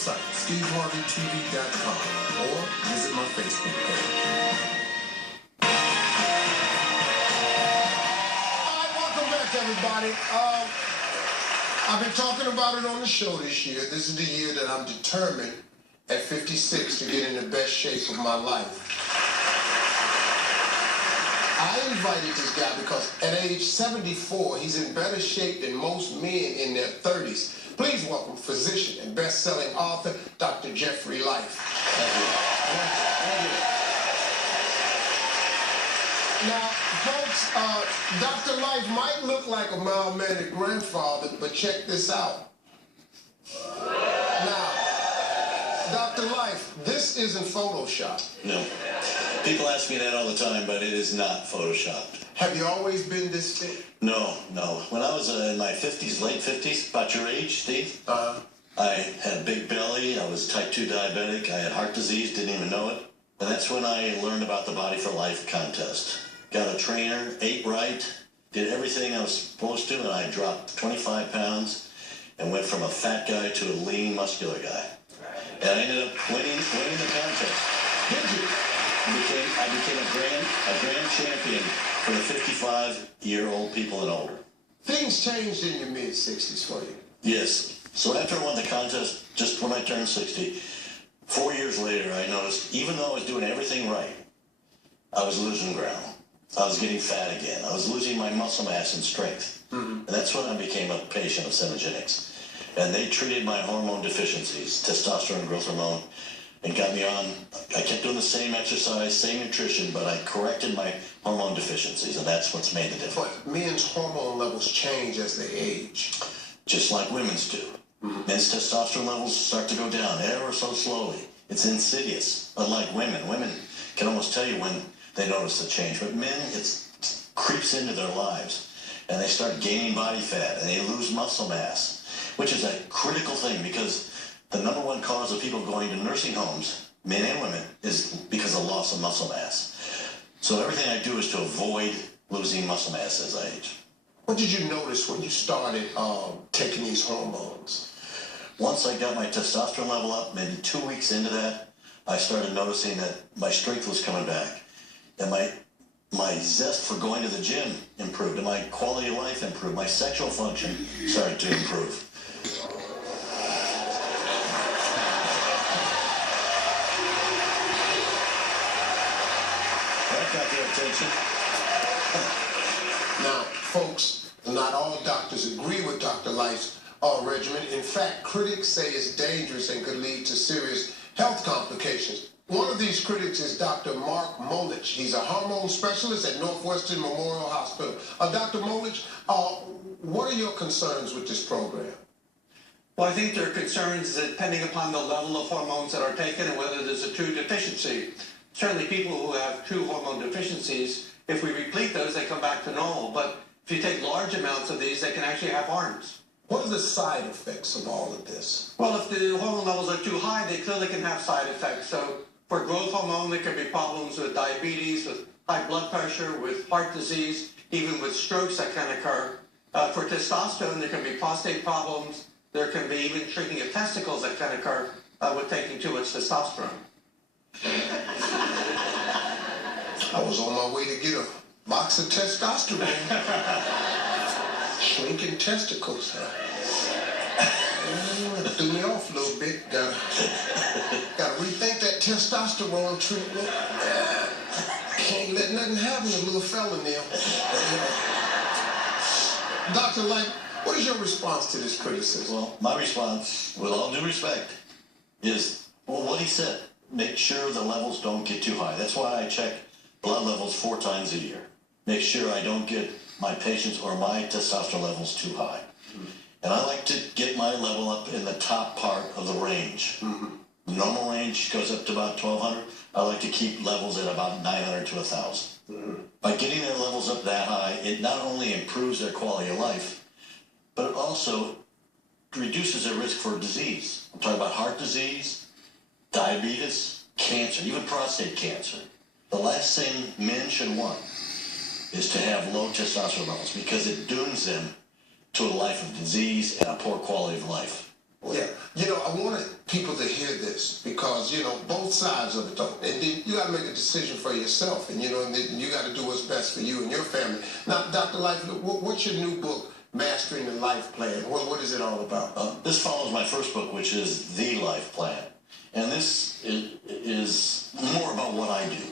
website, steveharveytv.com, or visit my Facebook page. All right, welcome back, everybody. I've been talking about it on the show this year. This is the year that I'm determined at 56 to get in the best shape of my life. I invited this guy because at age 74, he's in better shape than most men in their 30s. Please welcome physician and best-selling author, Dr. Jeffrey Life. Thank you. Now, folks, Dr. Life might look like a mild-mannered grandfather, but check this out. Now, Dr. Life, this isn't Photoshop. No. People ask me that all the time, but it is not Photoshopped. Have you always been this fit? No. When I was in my 50s, late 50s, about your age, Steve, I had a big belly, I was type 2 diabetic, I had heart disease, didn't even know it. And that's when I learned about the Body for Life contest. Got a trainer, ate right, did everything I was supposed to, and I dropped 25 pounds and went from a fat guy to a lean, muscular guy. And I ended up winning the contest. Did you? I became a grand champion for the 55-year-old people and older. Things changed in your mid-60s for you. Yes. So after I won the contest, just when I turned 60, 4 years later, I noticed even though I was doing everything right, I was losing ground. I was getting fat again. I was losing my muscle mass and strength. Mm-hmm. And that's when I became a patient of Semigenics. And they treated my hormone deficiencies, testosterone, growth hormone, and got me on. I kept doing the same exercise, same nutrition, but I corrected my hormone deficiencies, and that's what's made the difference. But men's hormone levels change as they age. Just like women's do. Mm-hmm. Men's testosterone levels start to go down ever so slowly. It's insidious. Unlike women. Women can almost tell you when they notice the change, but men, it creeps into their lives, and they start gaining body fat, and they lose muscle mass, which is a critical thing because the number one cause of people going to nursing homes, men and women, is because of loss of muscle mass. So everything I do is to avoid losing muscle mass as I age. What did you notice when you started taking these hormones? Once I got my testosterone level up, maybe 2 weeks into that, I started noticing that my strength was coming back, and my zest for going to the gym improved, and my quality of life improved. My sexual function started to improve. Got their attention. Now, folks, not all doctors agree with Dr. Life's regimen. In fact, critics say it's dangerous and could lead to serious health complications. One of these critics is Dr. Mark Molich. He's a hormone specialist at Northwestern Memorial Hospital. Dr. Molich, what are your concerns with this program? Well, I think there are concerns depending upon the level of hormones that are taken and whether there's a true deficiency. Certainly people who have true hormone deficiencies, if we replete those, they come back to normal. But if you take large amounts of these, they can actually have harms. What are the side effects of all of this? Well, if the hormone levels are too high, they clearly can have side effects. So for growth hormone, there can be problems with diabetes, with high blood pressure, with heart disease, even with strokes that can occur. For testosterone, there can be prostate problems. There can be even shrinking of testicles that can occur with taking too much testosterone. I was on my way to get a box of testosterone. Shrinking testicles. Threw me off a little bit. Gotta rethink that testosterone treatment. Can't let nothing happen to little fella there. Dr. Light, what is your response to this criticism? Well, my response, with all due respect, is, well, what he said. Make sure the levels don't get too high. That's why I check blood levels 4 times a year. Make sure I don't get my patients or my testosterone levels too high. Mm-hmm. And I like to get my level up in the top part of the range. Mm-hmm. The normal range goes up to about 1,200. I like to keep levels at about 900 to 1,000. Mm-hmm. By getting their levels up that high, it not only improves their quality of life, but it also reduces their risk for disease. I'm talking about heart disease, diabetes, cancer, even prostate cancer. The last thing men should want is to have low testosterone levels because it dooms them to a life of disease and a poor quality of life. Yeah, you know, I want to wanted people to hear this because, you know, both sides of it, though. And then you got to make a decision for yourself. And, you know, and then you got to do what's best for you and your family. Now, Dr. Life, what's your new book, Mastering the Life Plan? What is it all about? This follows my first book, which is The Life Plan. And this is more about what I do,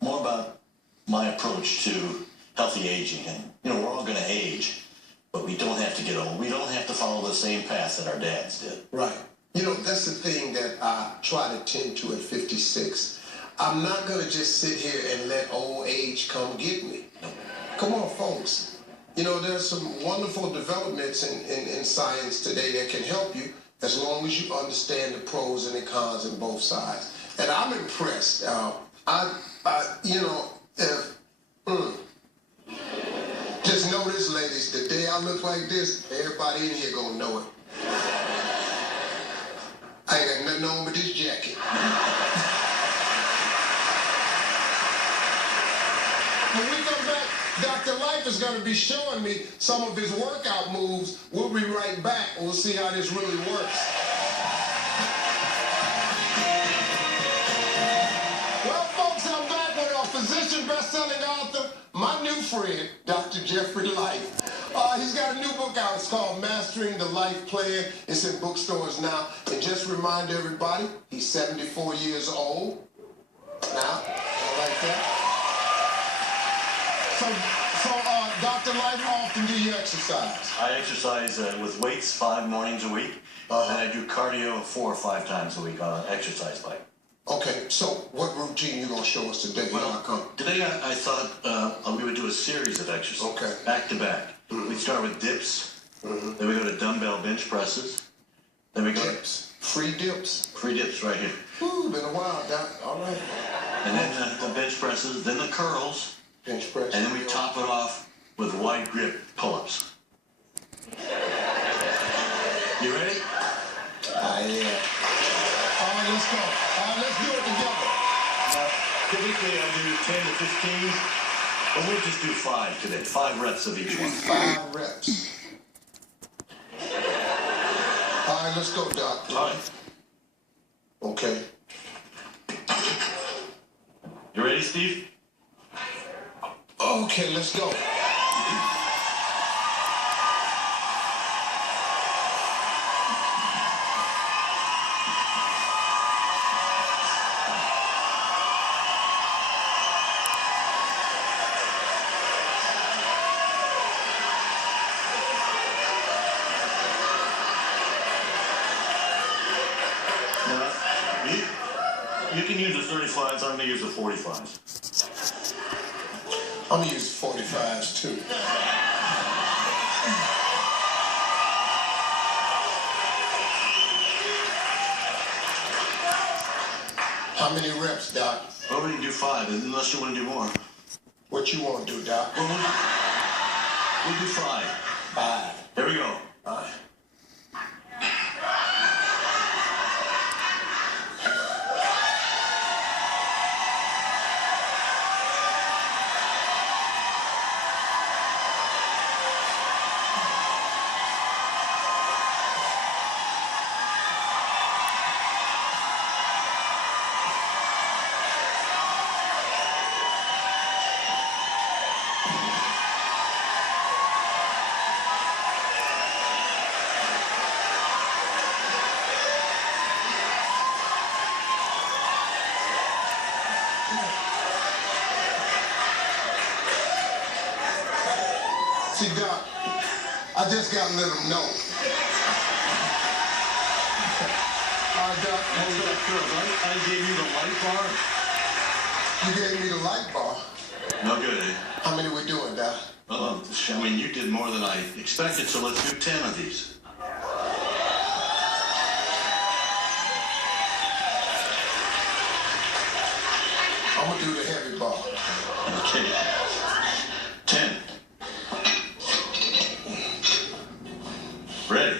more about my approach to healthy aging. And, you know, we're all going to age, but we don't have to get old. We don't have to follow the same path that our dads did. Right. You know, that's the thing that I try to tend to at 56. I'm not going to just sit here and let old age come get me. Come on, folks. You know, there's some wonderful developments in science today that can help you as long as you understand the pros and the cons on both sides. And I'm impressed. You know, just know this, ladies, the day I look like this, everybody in here gonna know it. I ain't got nothing on but this jacket. When we come back, Dr. Life is going to be showing me some of his workout moves. We'll be right back. We'll see how this really works. Well, folks, I'm back with our physician, best-selling author, my new friend, Dr. Jeffrey Life. He's got a new book out. It's called Mastering the Life Plan. It's in bookstores now. And just remind everybody, he's 74 years old. Now, I like that. So, Dr. Life, how often do you exercise? I exercise with weights 5 mornings a week, and I do cardio 4 or 5 times a week on an exercise bike. Okay, so what routine you going to show us today? Today I thought we would do a series of exercises, okay, back to back. We'd start with dips, then we go to dumbbell bench presses, then we go dips, free dips right here. Ooh, been a while, Doc. All right. And then the bench presses, then the curls, bench press, and then we top it off with wide grip pull-ups. You ready? Yeah. All right, let's go. Let's do it together. Typically I do 10 to 15, but we'll just do 5 today. 5 reps of each one. 5 reps. All right, let's go, Doc. All right. Okay. You ready, Steve? Okay, let's go. You can use the 35s, I'm going to use the 45s. I'm going to use 45s too. How many reps, Doc? Well, we can do 5, unless you want to do more. What you want to do, Doc? Well, we'll do 5. 5. Here we go. 5. See, Doc, I just got to let them know. All right, Doc, hold up. I gave you the light bar. You gave me the light bar. No good, eh? How many we doing, Doc? Well, I mean, you did more than I expected, so let's do 10 of these. I'm going to do the heavy bar. Okay. 10. Ready?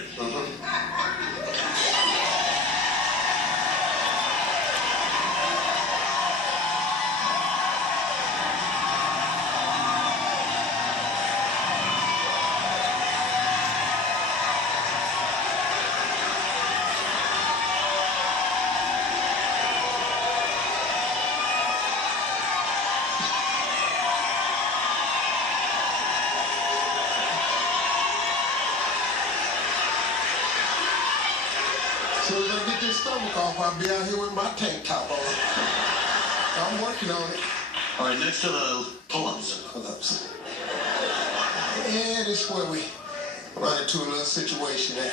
As soon as I get this stomach off, I'll be out here with my tank top on. I'm working on it. All right, next to the pull-ups. Pull-ups. Yeah, this is where we run into a little situation there.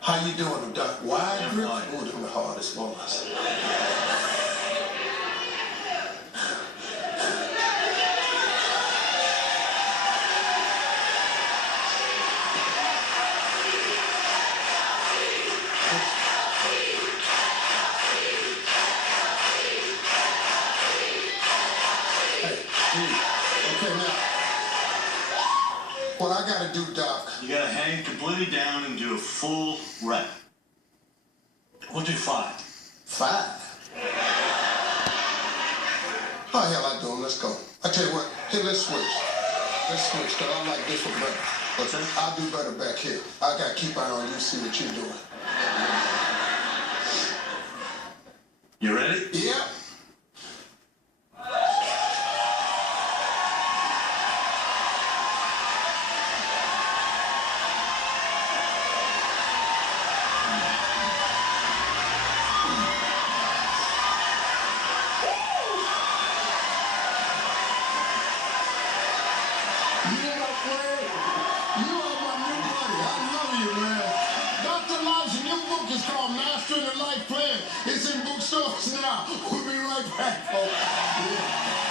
How you doing, Doc? Wide grip? Ooh, them the hardest ones. Okay, now, what I gotta do, Doc? You gotta hang completely down and do a full rep. We'll do 5. 5? How the hell I do 'em? Let's go. I tell you what, hey, let's switch. Let's switch, because I like this one better. What's that? I'll do better back here. I gotta keep eye on you, see what you're doing. You ready? Yeah. You are my friend. You are my new buddy. I love you, man. Dr. Life's new book is called Mastering the Life Plan. It's in bookstores now. We'll be right back, folks. Yeah.